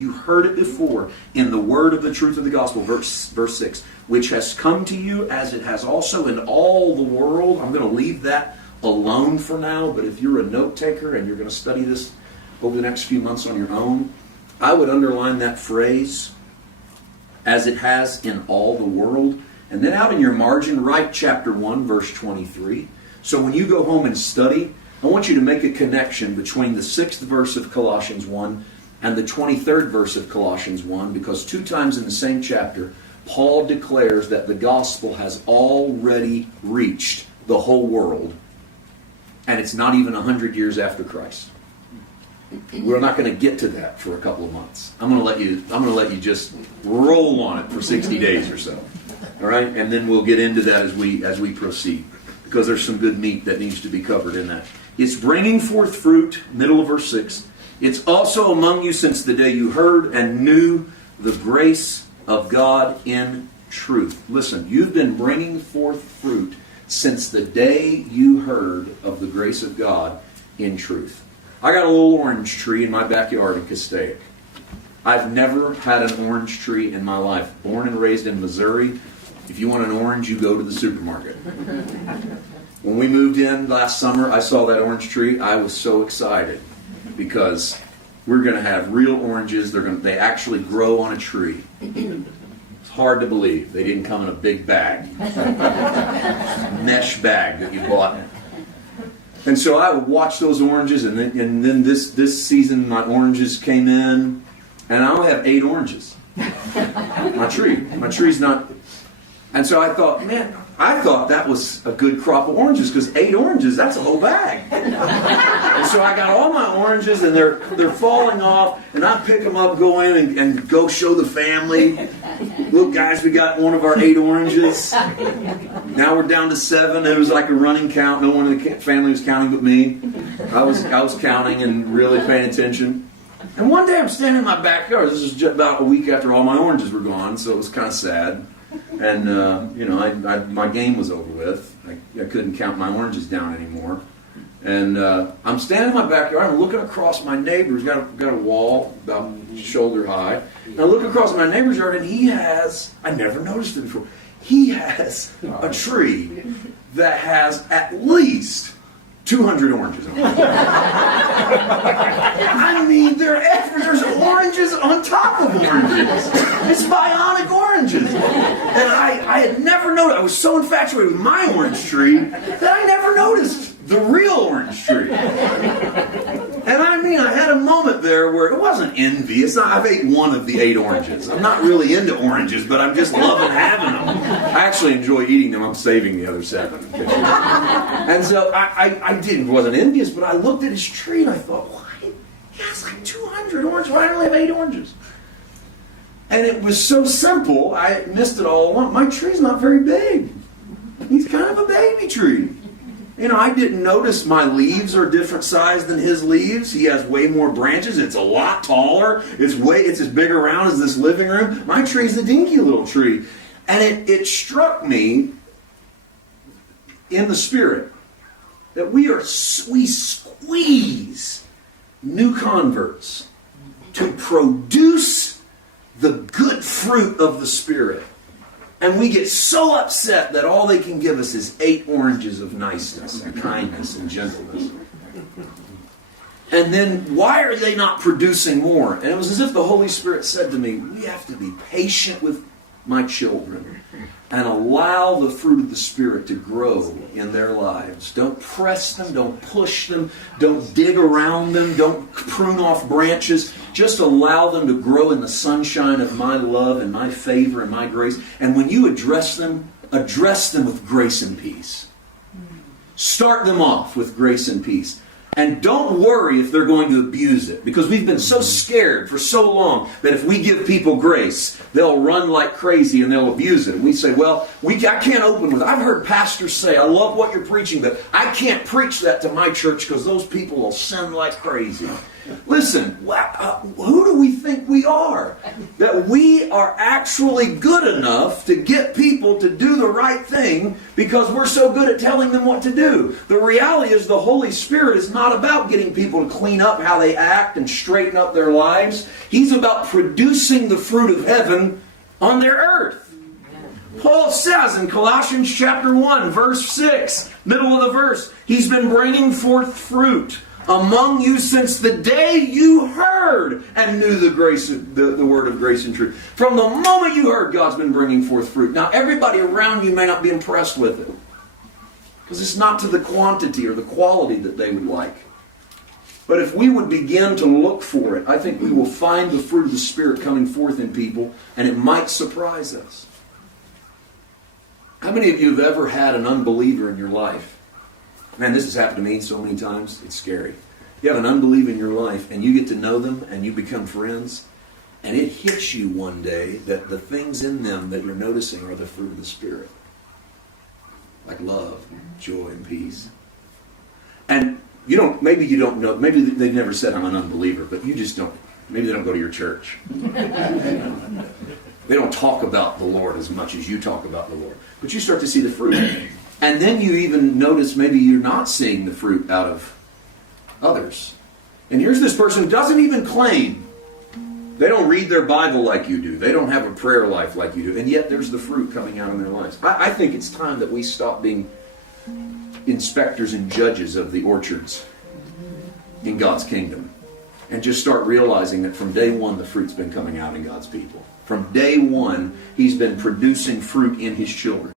You heard it before in the word of the truth of the gospel, verse 6, which has come to you as it has also in all the world. I'm going to leave that alone for now, but if you're a note taker and you're going to study this over the next few months on your own, I would underline that phrase, as it has in all the world. And then out in your margin, write chapter 1, verse 23. So when you go home and study, I want you to make a connection between the 6th verse of Colossians 1 and the 23rd verse of Colossians 1, because 2 times in the same chapter, Paul declares that the gospel has already reached the whole world, and it's not even 100 years after Christ. We're not going to get to that for a couple of months. I'm going to let you just roll on it for 60 days or so. All right? And then we'll get into that as we proceed, because there's some good meat that needs to be covered in that. It's bringing forth fruit, middle of verse 6. It's also among you since the day you heard and knew the grace of God in truth. Listen, you've been bringing forth fruit since the day you heard of the grace of God in truth. I got a little orange tree in my backyard in Castaic. I've never had an orange tree in my life. Born and raised in Missouri, if you want an orange, you go to the supermarket. When we moved in last summer, I saw that orange tree. I was so excited because we're going to have real oranges. They actually grow on a tree. It's hard to believe they didn't come in a big bag, mesh bag that you bought. And so I would watch those oranges, and then this season my oranges came in, and I only have 8 oranges. My tree's not. And so I thought that was a good crop of oranges, because 8 oranges, that's a whole bag. And so I got all my oranges, and they're falling off, and I pick them up, go in, and go show the family. Look, guys, we got one of our 8 oranges. Now we're down to 7. It was like a running count. No one in the family was counting but me. I was counting and really paying attention. And one day I'm standing in my backyard. This is just about a week after all my oranges were gone, so it was kind of sad. And, my game was over with. I couldn't count my oranges down anymore. And I'm standing in my backyard. I'm looking across my neighbor's. Got a wall about shoulder high. And I look across my neighbor's yard, and he has, I never noticed it before, he has a tree that has at least 200 oranges on it. I mean, there's oranges on top of oranges. It's bionic oranges. And I had never noticed. I was so infatuated with my orange tree that I never noticed the real orange tree. And I mean, I had a moment there where it wasn't envy. I've ate one of the 8 oranges. I'm not really into oranges, but I'm just loving having them. I actually enjoy eating them. I'm saving the other 7. And so I wasn't envious, but I looked at his tree and I thought, why? He has like 200 oranges. Why do I only have 8 oranges? And it was so simple, I missed it all along. My tree's not very big. He's kind of a baby tree. I didn't notice my leaves are different size than his leaves. He has way more branches. It's a lot taller. It's as big around as this living room. My tree's a dinky little tree. And it struck me in the spirit that we squeeze new converts to produce the good fruit of the Spirit. And we get so upset that all they can give us is 8 oranges of niceness and kindness and gentleness. And then why are they not producing more? And it was as if the Holy Spirit said to me, we have to be patient with my children and allow the fruit of the Spirit to grow in their lives. Don't press them, don't push them, don't dig around them, don't prune off branches. Just allow them to grow in the sunshine of my love and my favor and my grace. And when you address them with grace and peace. Start them off with grace and peace. And don't worry if they're going to abuse it, because we've been so scared for so long that if we give people grace, they'll run like crazy and they'll abuse it. And we say, well, I can't open with it. I've heard pastors say, I love what you're preaching, but I can't preach that to my church because those people will sin like crazy. Listen, who do we think we are? That we are actually good enough to get people to do the right thing because we're so good at telling them what to do. The reality is the Holy Spirit is not about getting people to clean up how they act and straighten up their lives. He's about producing the fruit of heaven on their earth. Paul says in Colossians chapter 1, verse 6, middle of the verse, He's been bringing forth fruit among you since the day you heard and knew the grace, the word of grace and truth. From the moment you heard, God's been bringing forth fruit. Now, everybody around you may not be impressed with it because it's not to the quantity or the quality that they would like. But if we would begin to look for it, I think we will find the fruit of the Spirit coming forth in people, and it might surprise us. How many of you have ever had an unbeliever in your life? Man, this has happened to me so many times, it's scary. You have an unbeliever in your life, and you get to know them, and you become friends, and it hits you one day that the things in them that you're noticing are the fruit of the Spirit. Like love, joy, and peace. And maybe you don't know, maybe they've never said I'm an unbeliever, but you just don't, maybe they don't go to your church. They don't talk about the Lord as much as you talk about the Lord. But you start to see the fruit. And then you even notice maybe you're not seeing the fruit out of others. And here's this person who doesn't even claim. They don't read their Bible like you do. They don't have a prayer life like you do. And yet there's the fruit coming out in their lives. I think it's time that we stop being inspectors and judges of the orchards in God's kingdom. And just start realizing that from day one the fruit's been coming out in God's people. From day one, He's been producing fruit in His children.